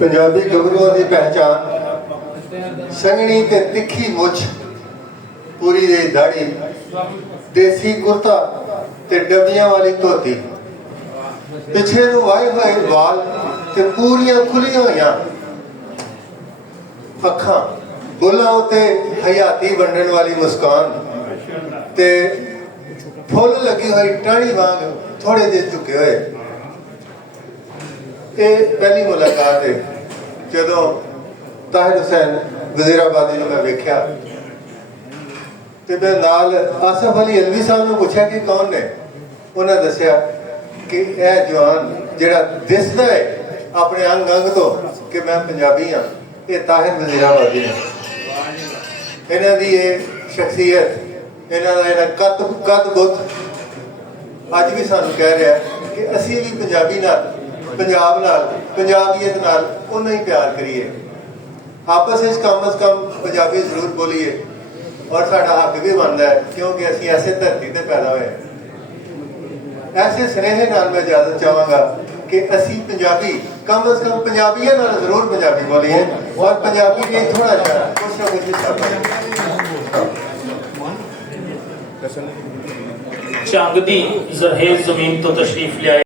पंजाबी गबरूआं की पहचान संघनी ते तिखी मुछ, पूरी दी दाढ़ी, देसी कुर्ता ते डबियां वाली धोती, पिछे नूं वाए हुए वाल ते पूरियां खुलियां होइयां अखां, बुलां उत्ते हयाती वंडण वाली मुस्कान ते फुल लगी हुई टाणी वांग थोड़े जे झुके हुए। ये पहली मुलाकात है जदों ताहिर हुसैन वजीराबादी नूं मैं वेख्या ते मैं नाल आसफ अली अलवी साहब नूं पूछा कि कौन ने। उन्हें दस्सिया कि यह जवान जिहड़ा दिसदा है अपने अंग अंग तो कि मैं पंजाबी हाँ, ये ताहिर वजीराबादी ने। इन्हां दी ये शख्सियत, इन्हां दा कद बुत अज भी सानू कह रहा है कि असीं भी पंजाबी नाल, पंजाब नाल, पंजाबीयत नाल उन्ना ही प्यार करिए। आपस में कम अज कम पंजाबी जरूर बोलीए और साडा हक भी बनता है क्योंकि असीं ऐसे धरती ते पैदा होए। ऐसे स्नेहे नाल मैं इजाजत चाहांगा कि असीं पंजाबी कम अज कम पंजाबियां नाल जरूर पंजाबी बोलीए और पंजाबी ने थोड़ा जा कुछ ना कुछ चंग दी जरहेज जमीन तो तशरीफ लिया।